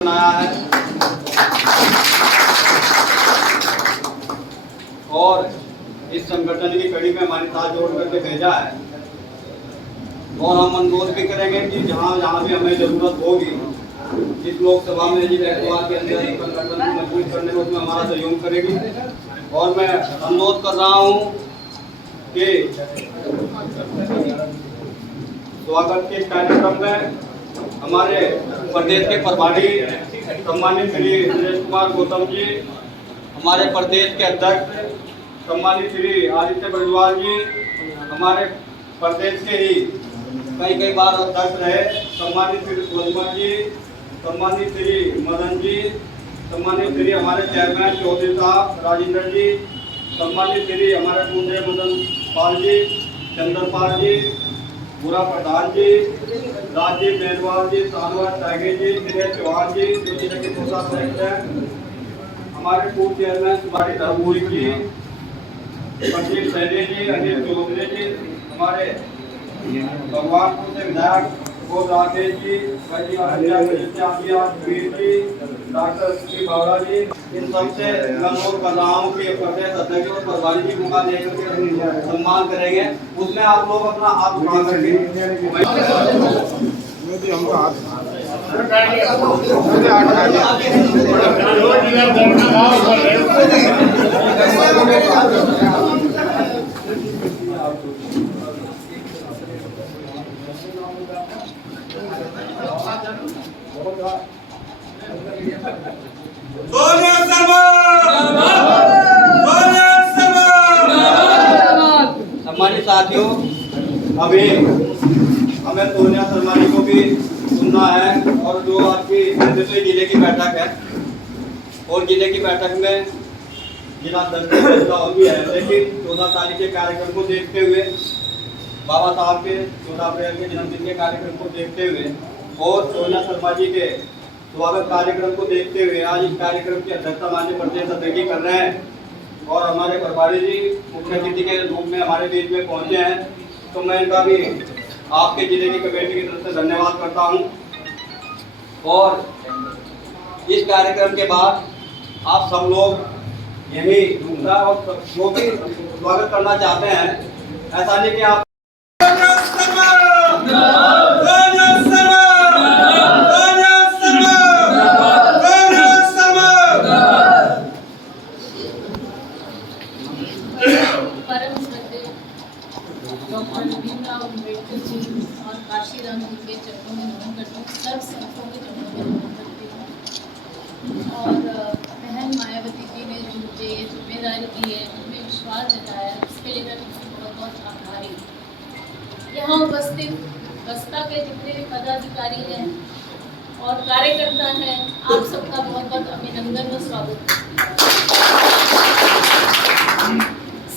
बनाया है और इस संगठन की कड़ी में हमारे साथ जोड़ करके भेजा है। और हम अनुरोध भी करेंगे कि जहाँ जहाँ भी हमें जरूरत होगी इस लोकसभा में जी लखनऊ के अंदर संगठन को मजबूत करने में उसमें हमारा सहयोग करेगी। और मैं अनुरोध कर रहा हूँ कि स्वागत के कार्यक्रम में हमारे प्रदेश के प्रभारी सम्मानित श्री सुरेश कुमार गौतम जी, हमारे प्रदेश के अध्यक्ष सम्मानित श्री आदित्य ब्रजवाल जी, हमारे प्रदेश के ही कई बार अध्यक्ष रहे सम्मानित श्री सुषमा जी, सम्मानित श्री मदन जी, सम्मानित श्री हमारे चेयरमैन चौधरी साहब राजेंद्र जी, सम्मानित श्री हमारे पूज्य मदन पाल जी, चंद्रपाल जी, पूरा प्रधान जी, राजीव मेहरवाल जी, सानवर टाइगर जी, दिनेश चौहान जी जो जिले के कोषाध्यक्ष हैं, हमारे पूर्व चेयरमैन सुभाष धर्मपुरी जी, पंडित सैनी जी, अनिल चौधरी जी, हमारे भगवानपुर से विधायक गोद राकेश जी, डॉक्टर श्री बावड़ा जी, इन सबसे मैं अनुरोध कर रहा हूँ कि प्रदेश अध्यक्ष और प्रभारी जी मौका देकर के सम्मान करेंगे। उसमें आप लोग अपना हाथ उठा करके सम्मानित साथियों, अभी हमें सोनिया शर्मा जी को भी सुनना है और जो आपकी जिले की बैठक है और जिले की बैठक में जिला अध्यक्ष भी है, लेकिन 14 तारीख के कार्यक्रम को देखते हुए, बाबा साहब के 14 अप्रैल के जन्मदिन के कार्यक्रम को देखते हुए और सोनिया शर्मा जी के स्वागत कार्यक्रम को देखते हुए आज इस कार्यक्रम की अध्यक्षता माननीय प्रदेश अध्यक्ष कर रहे हैं और हमारे प्रभारी जी मुख्य अतिथि के रूप में हमारे बीच में पहुंचे हैं, तो मैं इनका भी आपके जिले की कमेटी की तरफ से धन्यवाद करता हूं। और इस कार्यक्रम के बाद आप सब लोग यही दूसरा और जो भी स्वागत करना चाहते हैं, ऐसा नहीं कि आप डॉक्टर भीमराव अम्बेडकर जी और काशीराम जी के चरणों में नमन करती हूँ, सर्व संतों के चरणों में नमन करती हूँ। और बहन मायावती जी ने जो मुझे ये जिम्मेदारी दी है, मुझे विश्वास जताया, इसके लिए मैं उनकी बहुत बहुत आभारी हूँ। यहाँ उपस्थित बसपा के जितने भी पदाधिकारी हैं और कार्यकर्ता हैं, आप सबका बहुत बहुत अभिनंदन व स्वागत।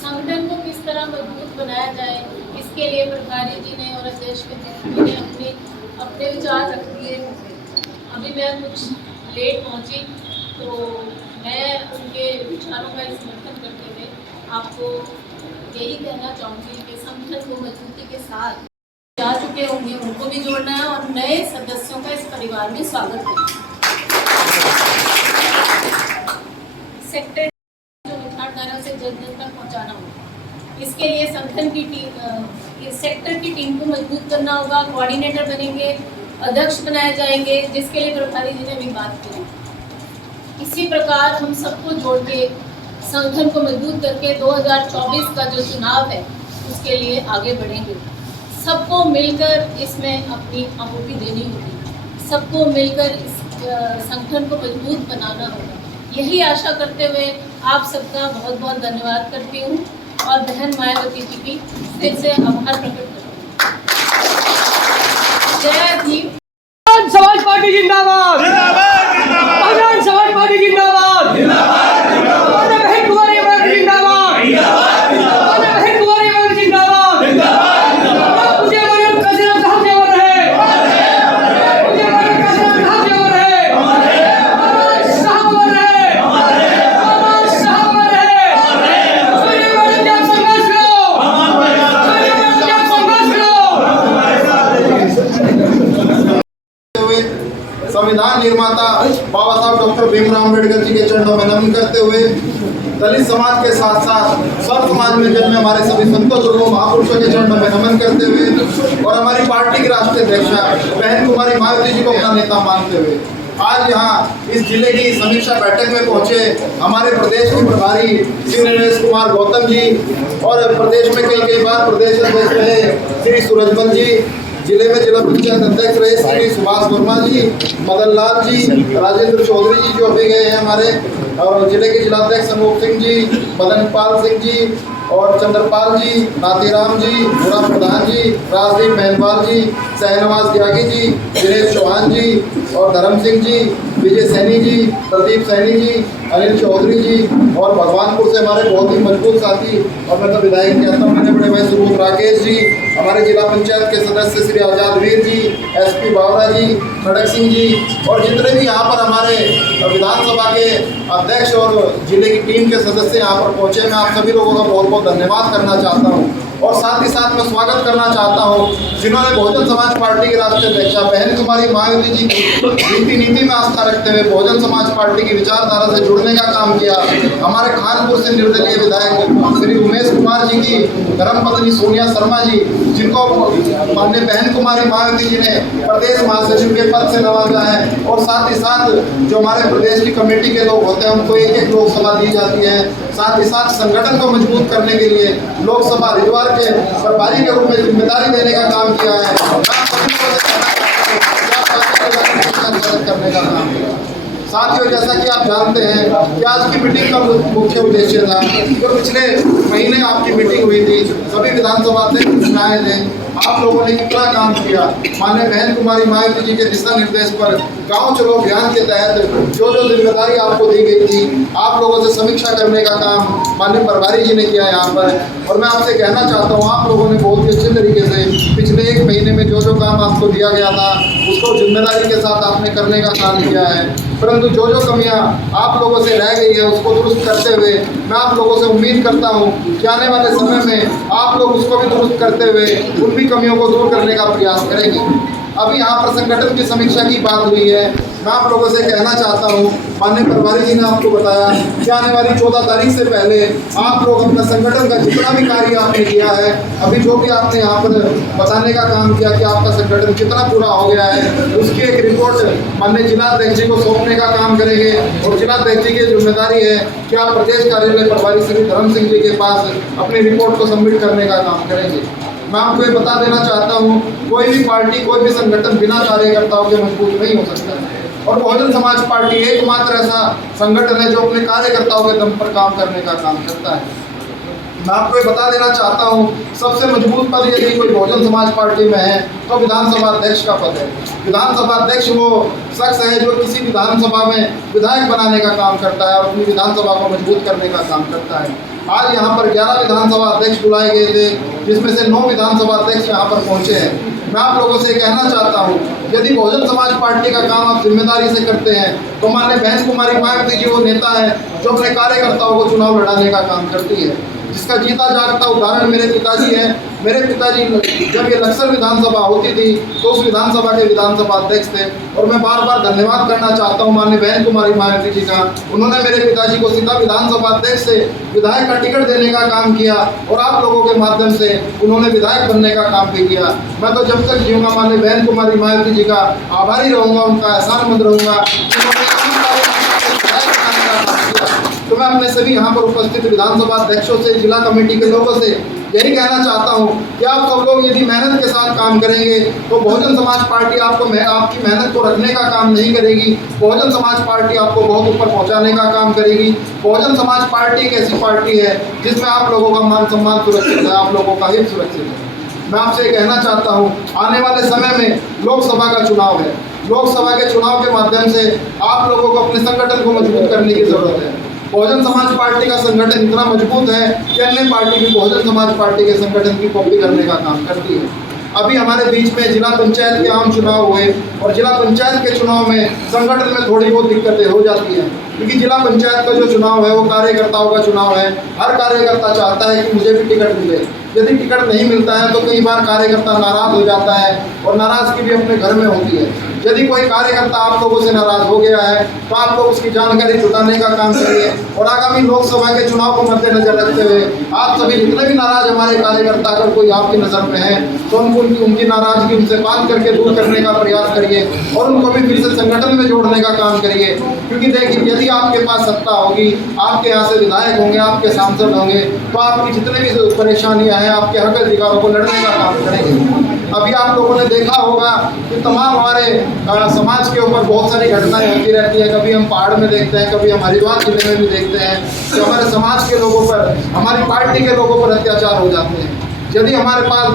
संगठन को किस तरह मजबूत बनाया जाए, इसके लिए प्रभारी जी ने और अध्यक्ष जी ने अपने विचार रख दिए। अभी मैं कुछ लेट पहुंची, तो मैं उनके विचारों का समर्थन करते हुए आपको यही कहना चाहूँगी कि संगठन को मजबूती के साथ जा चुके होंगे उनको भी जोड़ना है और नए सदस्यों का इस परिवार में स्वागत करना है। सेक्टर विचारधारा से जन जन तक पहुँचाना होगा। इसके लिए संगठन की टीम, सेक्टर की टीम को मजबूत करना होगा। कोऑर्डिनेटर बनेंगे, अध्यक्ष बनाए जाएंगे, जिसके लिए प्रभारी जी ने भी बात की। इसी प्रकार हम सबको जोड़ के संगठन को मजबूत करके 2024 का जो चुनाव है उसके लिए आगे बढ़ेंगे। सबको मिलकर इसमें अपनी आहुति देनी होगी, सबको मिलकर इस संगठन को मजबूत बनाना होगा। यही आशा करते हुए आप सबका बहुत बहुत धन्यवाद करती हूँ और बहन मायावती जी की फिर से आभार प्रकट करती हूँ। जय भीम। समाज पार्टी जिंदाबाद, बहुजन समाज पार्टी जिंदाबाद, बहन कुमारी वर्ग जिंदाबाद, बहन कुमारी वर्ग जिंदाबाद, मुझे मरियम कसीरा साहब जवर है, मुझे मरियम कसीरा साहब जवर है, साहब है, साहब है, मुझे मरियम जब संघर्ष करो, मुझे मरियम जब संघर्ष संविधान निर्माता बाबा साहब डॉक्टर भीमराव अम्बेडकर जी के चरणों में नमन करते हुए दलित समाज के साथ साथ सब समाज में जन्मे हमारे सभी संतों गुरुओं महापुरुषों के चरणों में नमन करते हुए और हमारी पार्टी की राष्ट्रीय अध्यक्षा बहन कुमारी मायावती जी को अपना नेता मानते हुए आज यहाँ इस जिले की समीक्षा बैठक में पहुंचे हमारे प्रदेश के प्रभारी श्री नरेश कुमार गौतम जी और प्रदेश में कई बार प्रदेश अध्यक्ष रहे श्री सूरजमल जी, जिले में जिला पंचायत अध्यक्ष रहे श्री सुभाष वर्मा जी, मदन लाल जी, राजेंद्र चौधरी जी जो अभी गए हैं हमारे, और जिले के जिलाध्यक्ष अनूप सिंह जी, मदन पाल सिंह जी और चंद्रपाल जी, नातीराम जी, भूरा प्रधान जी, राजदीप मेहनवाल जी, शहनवाज त्यागी जी, दिनेश चौहान जी और धर्म सिंह जी, विजय सैनी जी, प्रदीप सैनी जी, अनिल चौधरी जी और भगवानपुर से हमारे बहुत ही मजबूत साथी और मैं तो विधायक कहता हूँ मेरे बड़े भाई सुबोध राकेश जी, हमारे जिला पंचायत के सदस्य श्री आजाद वीर जी, एसपी बावरा जी, खड़क सिंह जी और जितने भी यहाँ पर हमारे विधानसभा के अध्यक्ष और जिले की टीम के सदस्य यहाँ पर पहुँचे, मैं आप सभी लोगों का बहुत बहुत धन्यवाद करना चाहता हूँ और साथ ही साथ मैं स्वागत करना चाहता हूँ जिन्होंने बहुजन समाज पार्टी की राष्ट्रीय अध्यक्षा बहन कुमारी मायावती जी की नीति में आस्था रखते हुए बहुजन समाज पार्टी की विचारधारा से जुड़ने का काम किया। हमारे खानपुर से निर्दलीय विधायक श्री उमेश कुमार जी की धर्मपत्नी सोनिया शर्मा जी, जिनको माननीय बहन कुमारी मायावती जी ने प्रदेश महासचिव के पद से नवाजा है और साथ ही साथ जो हमारे प्रदेश की कमेटी के लोग होते हैं उनको एक लोकसभा दी जाती है। साथ ही साथ संगठन को मजबूत करने के लिए लोकसभा हरिद्वार के प्रभारी के रूप में जिम्मेदारी देने का काम किया है, करने का काम किया। साथियों, जैसा कि आप जानते हैं कि आज की मीटिंग का मुख्य उद्देश्य था जो पिछले महीने आपकी मीटिंग हुई थी, सभी विधानसभा अध्यक्ष आए थे, आप लोगों ने कितना काम किया। माननीय बहन कुमारी मायावती जी के दिशा निर्देश पर गांव चलो अभियान के तहत जो जो जिम्मेदारी आपको दी गई थी, आप लोगों से समीक्षा करने का काम माननीय प्रभारी जी ने किया यहाँ पर। और मैं आपसे कहना चाहता हूँ, आप लोगों ने बहुत ही अच्छे तरीके से पिछले एक महीने में जो जो काम आपको दिया गया था उसको जिम्मेदारी के साथ आपने करने का काम किया है, परंतु जो जो कमियां आप लोगों से रह गई है उसको दुरुस्त करते हुए मैं आप लोगों से उम्मीद करता हूं कि आने वाले समय में आप लोग उसको भी दुरुस्त करते हुए उन भी कमियों को दूर करने का प्रयास करेंगे। अभी यहाँ पर संगठन की समीक्षा की बात हुई है, मैं आप लोगों से कहना चाहता हूँ, माननीय प्रभारी जी ने आपको बताया कि आने वाली 14 तारीख से पहले आप लोग अपना संगठन का जितना भी कार्य आपने किया है, अभी जो भी आपने यहाँ पर बताने का काम किया कि आपका संगठन कितना पूरा हो गया है, उसकी एक रिपोर्ट माननीय जिलाध्यक्ष जी को सौंपने का काम करेंगे। और जिलाध्यक्ष जी की जिम्मेदारी है कि आप प्रदेश कार्यालय प्रभारी श्री धर्म सिंह जी के पास अपनी रिपोर्ट को सबमिट करने का काम करेंगे। मैं आपको ये बता देना चाहता हूँ, कोई भी पार्टी कोई भी संगठन बिना कार्यकर्ताओं के मजबूत नहीं हो सकता है और बहुजन समाज पार्टी एकमात्र ऐसा संगठन है जो अपने कार्यकर्ताओं के दम पर काम करने का काम करता है। मैं आपको ये बता देना चाहता हूँ, सबसे मजबूत पद यदि कोई बहुजन समाज पार्टी में है तो विधानसभा अध्यक्ष का पद है। विधानसभा अध्यक्ष वो शख्स है जो किसी विधानसभा में विधायक बनाने का काम करता है और अपनी विधानसभा को मजबूत करने का काम करता है। आज यहाँ पर 11 विधानसभा अध्यक्ष बुलाए गए थे, जिसमें से 9 विधानसभा अध्यक्ष यहाँ पर पहुँचे हैं। मैं आप लोगों से कहना चाहता हूँ, यदि बहुजन समाज पार्टी का काम आप जिम्मेदारी से करते हैं तो माननीय बहन कुमारी मायावती जी वो नेता है जो अपने कार्यकर्ताओं को चुनाव लड़ाने का काम करती है, जिसका जीता जागता उदाहरण मेरे पिताजी हैं। मेरे पिताजी जब ये लक्सर विधानसभा होती थी तो उस विधानसभा के विधानसभा अध्यक्ष थे और मैं बार बार धन्यवाद करना चाहता हूँ माननीय बहन कुमारी मायावती जी का। उन्होंने मेरे पिताजी को सीधा विधानसभा अध्यक्ष से विधायक का टिकट देने का काम किया और आप लोगों के माध्यम से उन्होंने विधायक बनने का काम भी किया। मैं तो जब तक जीऊँगा माननीय बहन कुमारी मायावती जी का आभारी रहूँगा, उनका एहसानमंद रहूँगा। तो मैं अपने सभी यहाँ पर उपस्थित विधानसभा अध्यक्षों से, जिला कमेटी के लोगों से यही कहना चाहता हूँ कि आप सब लोग यदि मेहनत के साथ काम करेंगे तो बहुजन समाज पार्टी आपकी मेहनत को रखने का काम नहीं करेगी। बहुजन समाज पार्टी आपको बहुत ऊपर पहुँचाने का काम करेगी। बहुजन समाज पार्टी एक ऐसी पार्टी है जिसमें आप लोगों का मान सम्मान सुरक्षित है, आप लोगों का हित सुरक्षित है। मैं आपसे कहना चाहता हूँ, आने वाले समय में लोकसभा का चुनाव है। लोकसभा के चुनाव के माध्यम से आप लोगों को अपने संगठन को मजबूत करने की जरूरत है। बहुजन समाज पार्टी का संगठन इतना मजबूत है कि अन्य पार्टी भी बहुजन समाज पार्टी के संगठन की कॉपी करने का काम करती है। अभी हमारे बीच में जिला पंचायत के आम चुनाव हुए और जिला पंचायत के चुनाव में संगठन में थोड़ी बहुत दिक्कतें हो जाती हैं, क्योंकि जिला पंचायत का जो चुनाव है वो कार्यकर्ताओं का चुनाव है। हर कार्यकर्ता चाहता है कि मुझे भी टिकट मिले, यदि टिकट नहीं मिलता है तो कई बार कार्यकर्ता नाराज हो जाता है और नाराजगी भी अपने घर में होती है। यदि कोई कार्यकर्ता आप लोगों से नाराज हो गया है तो आप लोग उसकी जानकारी जुटाने का काम करिए और आगामी लोकसभा के चुनाव को मद्देनजर रखते हुए आप सभी जितने भी नाराज हमारे कार्यकर्ता अगर कोई आपकी नज़र में है तो उनकी नाराजगी उनसे बात करके दूर करने का प्रयास करिए और उनको भी फिर से संगठन में जोड़ने का काम करिए। क्योंकि देखिए, यदि आपके पास सत्ता होगी, आपके यहाँ से विधायक होंगे, आपके सांसद होंगे, तो आपकी जितने भी परेशानियां हैं, आपके हक अधिकारों को लड़ने का काम करेंगे। अभी आप लोगों ने देखा होगा कि तमाम हमारे समाज के ऊपर बहुत सारी घटनाएं होती रहती है। कभी हम पहाड़ में देखते हैं, कभी हम हरिद्वार जिले में भी देखते हैं कि हमारे समाज के लोगों पर, हमारी पार्टी के लोगों पर अत्याचार हो जाते हैं। यदि हमारे पास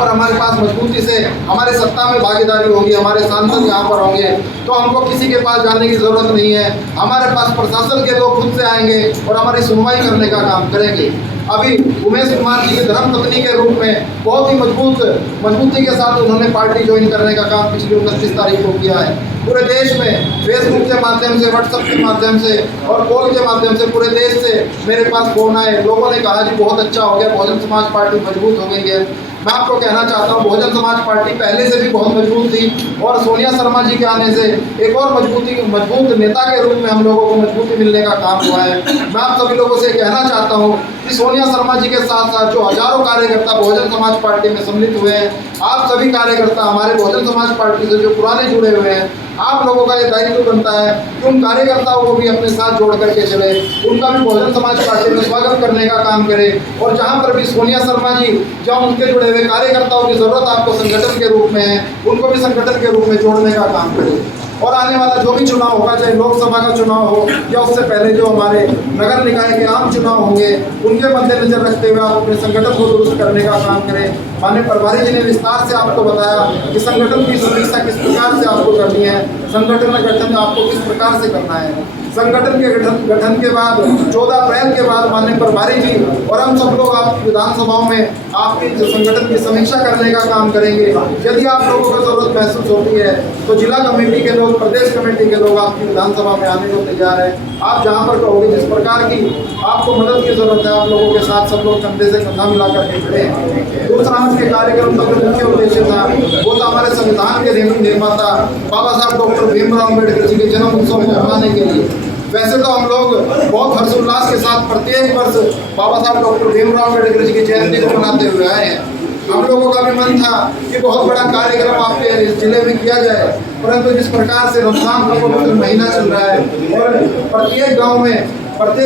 हमारे पास मजबूती से हमारे सत्ता में भागीदारी होगी, हमारे सांसद यहाँ पर होंगे, तो हमको किसी के पास जाने की ज़रूरत नहीं है। हमारे पास प्रशासन के लोग खुद से आएंगे और हमारी सुनवाई करने का काम करेंगे। अभी उमेश कुमार जी की धर्मपत्नी के रूप में बहुत ही मजबूती के साथ उन्होंने पार्टी ज्वाइन करने का काम पिछली 29 तारीख को किया है। पूरे देश में फेसबुक के माध्यम से, व्हाट्सएप के माध्यम से और कॉल के माध्यम से पूरे देश से मेरे पास फोन आए। लोगों ने कहा जी बहुत अच्छा हो गया, बहुजन समाज पार्टी मजबूत हो गई है। मैं आपको कहना चाहता हूँ, बहुजन समाज पार्टी पहले से भी बहुत मजबूत थी और सोनिया शर्मा जी के आने से एक और मजबूत नेता के रूप में हम लोगों को मजबूती मिलने का काम हुआ है। मैं आप सभी लोगों से कहना चाहता हूँ कि सोनिया शर्मा जी के साथ साथ जो हजारों कार्यकर्ता बहुजन समाज पार्टी में सम्मिलित हुए हैं, आप सभी कार्यकर्ता हमारे बहुजन समाज पार्टी से जो पुराने जुड़े हुए हैं, आप लोगों का ये दायित्व बनता है कि उन कार्यकर्ताओं को भी अपने साथ जोड़ करके चले, उनका भी बहुजन समाज पार्टी में स्वागत करने का काम करें। और जहाँ पर भी सोनिया शर्मा जी, जहाँ उनके जुड़े हुए कार्यकर्ताओं की ज़रूरत आपको संगठन के रूप में है, उनको भी संगठन के रूप में जोड़ने का काम करें। और आने वाला जो भी चुनाव होगा, चाहे लोकसभा का चुनाव हो या उससे पहले जो हमारे नगर निकाय के आम चुनाव होंगे, उनके मद्देनजर रखते हुए आप अपने संगठन को दुरुस्त करने का काम करें। माननीय प्रभारी जी ने विस्तार से आपको बताया कि संगठन की समीक्षा किस प्रकार से आपको करनी है, संगठन का गठन आपको किस प्रकार से करना है। संगठन के गठन के बाद 14 अप्रैल के बाद माननीय प्रभारी जी और हम सब लोग आपकी विधानसभाओं में आपके संगठन की समीक्षा करने का काम करेंगे। यदि आप लोगों को जरूरत महसूस होती है तो जिला कमेटी के लोग, प्रदेश कमेटी के लोग आपकी विधानसभा में आने को तैयार है। आप जहाँ पर कहोगे, जिस प्रकार की आपको मदद की जरूरत है, आप लोगों के साथ सब लोग कंधे से कंधा मिलाकर के खड़े हैं। दूसरा आज के कार्यक्रम का जो मुख्य उद्देश्य था वो था हमारे संविधान के निर्माता बाबा साहब डॉक्टर भीमराव अम्बेडकर जी के जन्म उत्सव को मनाने के लिए। वैसे तो हम लोग बहुत हर्षोल्लास के साथ प्रत्येक वर्ष बाबा साहब डॉक्टर भीमराव अम्बेडकर जी की जयंती को मनाते हुए आए हैं। हम लोगों का भी मन था कि बहुत बड़ा कार्यक्रम आपके जिले में किया जाए, परंतु जिस प्रकार से रमजान का पवित्र महीना चल रहा है और प्रत्येक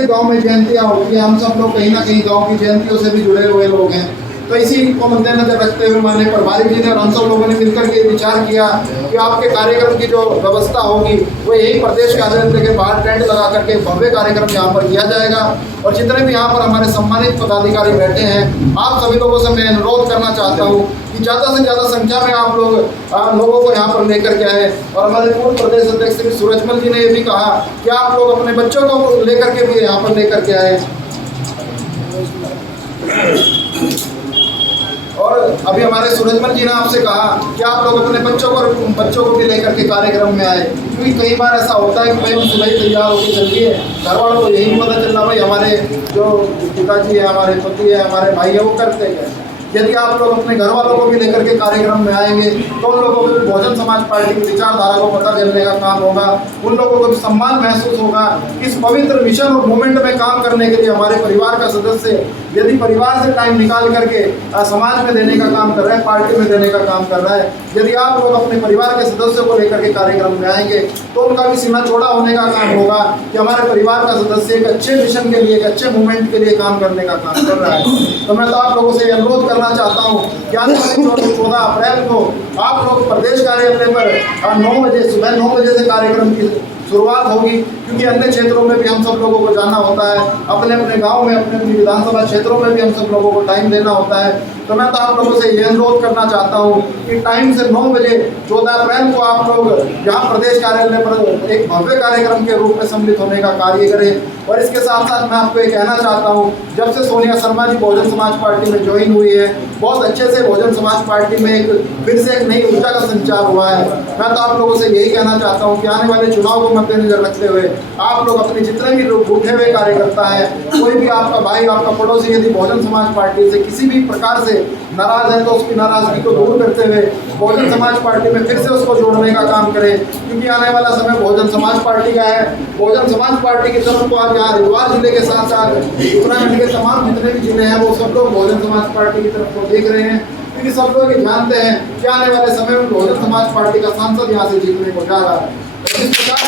गांव में जयंतियाँ होती हैं, हम सब लोग कहीं ना कहीं गांव की जयंतियों से भी जुड़े हुए लोग हैं। तो इसी को मद्देनजर रखते हुए माननीय प्रभारी जी ने और हम सब लोगों ने मिलकर के विचार किया कि आपके कार्यक्रम की जो व्यवस्था होगी वो यही प्रदेश कार्यालय के बाहर टेंट लगा करके भव्य कार्यक्रम यहाँ पर किया जाएगा। और जितने भी यहाँ पर हमारे सम्मानित पदाधिकारी बैठे हैं, आप सभी लोगों से मैं अनुरोध करना चाहता हूँ कि ज़्यादा से ज़्यादा संख्या में आप लोगों को यहाँ पर लेकर के आए। और हमारे पूर्व प्रदेश अध्यक्ष श्री सूरजमल जी ने ये भी कहा कि आप लोग अपने बच्चों को लेकर के भी यहाँ पर लेकर के आए। और अभी हमारे सूरजमल जी ने आपसे कहा कि आप लोग अपने बच्चों को भी लेकर के कार्यक्रम में आए, क्योंकि कई बार ऐसा होता है कि भाई हम सुबह ही तैयार होकर चलिए, घर वालों को यही नहीं पता चलना भाई हमारे जो पिताजी है, हमारे पति है, हमारे भाई है, वो करते हैं। यदि आप लोग अपने घर वालों को भी लेकर के कार्यक्रम में आएंगे तो उन लोगों को भी बहुजन समाज पार्टी की विचारधारा को पता चलने का काम होगा, उन लोगों को भी सम्मान महसूस होगा। इस पवित्र मिशन और मूवमेंट में काम करने के लिए हमारे परिवार का सदस्य यदि परिवार से टाइम निकाल करके समाज में देने का काम कर रहा है, पार्टी में देने का काम कर रहा है, यदि आप लोग अपने परिवार के सदस्यों को लेकर के कार्यक्रम में आएंगे तो उनका भी सीना चौड़ा होने का काम होगा कि हमारे परिवार का सदस्य एक अच्छे मिशन के लिए, एक अच्छे मूवमेंट के लिए काम करने का काम कर रहा है। तो मैं तो आप लोगों से अनुरोध करना चाहता हूँ कि आने वाले 14 अप्रैल को आप लोग प्रदेश कार्यालय पर 9 बजे, सुबह 9 बजे से कार्यक्रम की शुरुआत होगी, क्योंकि अन्य क्षेत्रों में भी हम सब लोगों को जाना होता है, अपने अपने गांव में, अपने अपनी विधानसभा क्षेत्रों में भी हम सब लोगों को टाइम देना होता है। तो मैं तो आप लोगों से ये अनुरोध करना चाहता हूँ कि टाइम से 9 बजे 14 अप्रैल को आप लोग यहाँ प्रदेश कार्यालय पर एक भव्य कार्यक्रम के रूप में सम्मिलित होने का कार्य करें। और इसके साथ साथ मैं आपको ये कहना चाहता हूँ, जब से सोनिया शर्मा जी बहुजन समाज पार्टी में ज्वाइन हुई है, बहुत अच्छे से बहुजन समाज पार्टी में फिर से एक नई ऊर्जा का संचार हुआ है। मैं तो आप लोगों से यही कहना चाहता हूँ कि आने वाले चुनाव को मद्देनजर रखते हुए आप लोग अपने जितने भी लोग उठे हुए कार्यकर्ता है, कोई भी आपका भाई आपका पड़ोसी यदि बहुजन समाज पार्टी से किसी भी प्रकार से नाराज है तो उसकी नाराजगी को दूर करते हुए बहुजन समाज पार्टी में फिर से उसको जोड़ने का काम करें, क्योंकि आने वाला समय बहुजन समाज पार्टी का है। बहुजन समाज पार्टी की तरफ को आज यहाँ हरिद्वार जिले के साथ साथ उत्तराखंड के तमाम जितने भी जिले हैं वो सब लोग बहुजन समाज पार्टी की तरफ को देख रहे हैं, क्योंकि सब लोग ये जानते हैं कि आने वाले समय में बहुजन समाज पार्टी का सांसद यहाँ से जीतने को जा रहा है। और इस प्रकार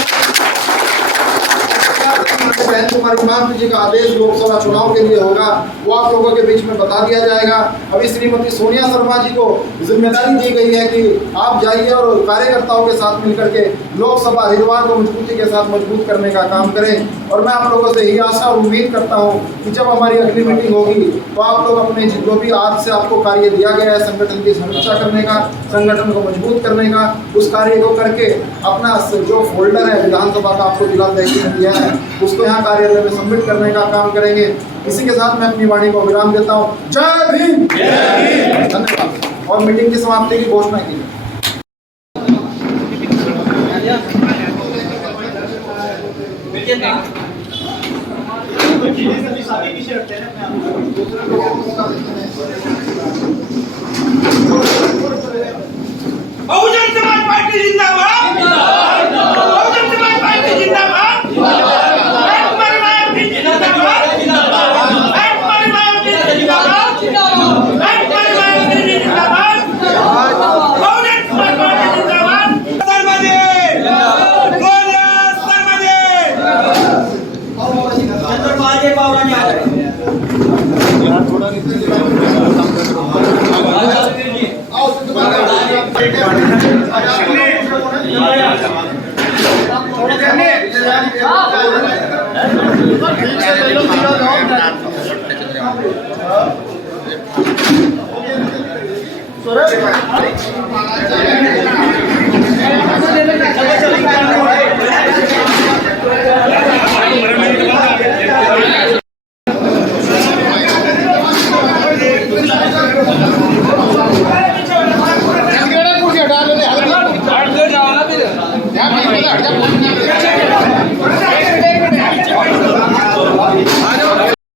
बहन कुमारी मान जी का आदेश लोकसभा चुनाव के लिए होगा वो आप लोगों के बीच में बता दिया जाएगा। अभी श्रीमती सोनिया शर्मा जी को जिम्मेदारी दी गई है कि आप जाइए और कार्यकर्ताओं के साथ मिलकर के लोकसभा हरिद्वार को मजबूती के साथ मजबूत करने का काम करें। और मैं आप लोगों से यही आशा और उम्मीद करता हूँ कि जब हमारी अगली मीटिंग होगी तो आप लोग अपने जो भी आज से आपको कार्य दिया गया है संगठन की समीक्षा करने का, संगठन को मजबूत करने का, उस कार्य को करके अपना जो फोल्डर है विधानसभा का आपको जिला तहसील दिया है उसको यहाँ कार्यालय में सबमिट करने का काम करेंगे। इसी के साथ मैं अपनी वाणी को विराम देता हूँ। जय भीम, धन्यवाद। और मीटिंग की समाप्ति की घोषणा की। बहुजन समाज पार्टी जिंदाबाद, बहुजन समाज पार्टी जिंदाबाद, कुमारी मायावती जिंदाबाद, कुमारी मायावती जिंदाबाद, कुमारी मायावती जिंदाबाद, बहुजन समाज पार्टी जिंदाबाद। सर्वदे चंद्रपाल पावरानी आ रहे हैं। हटा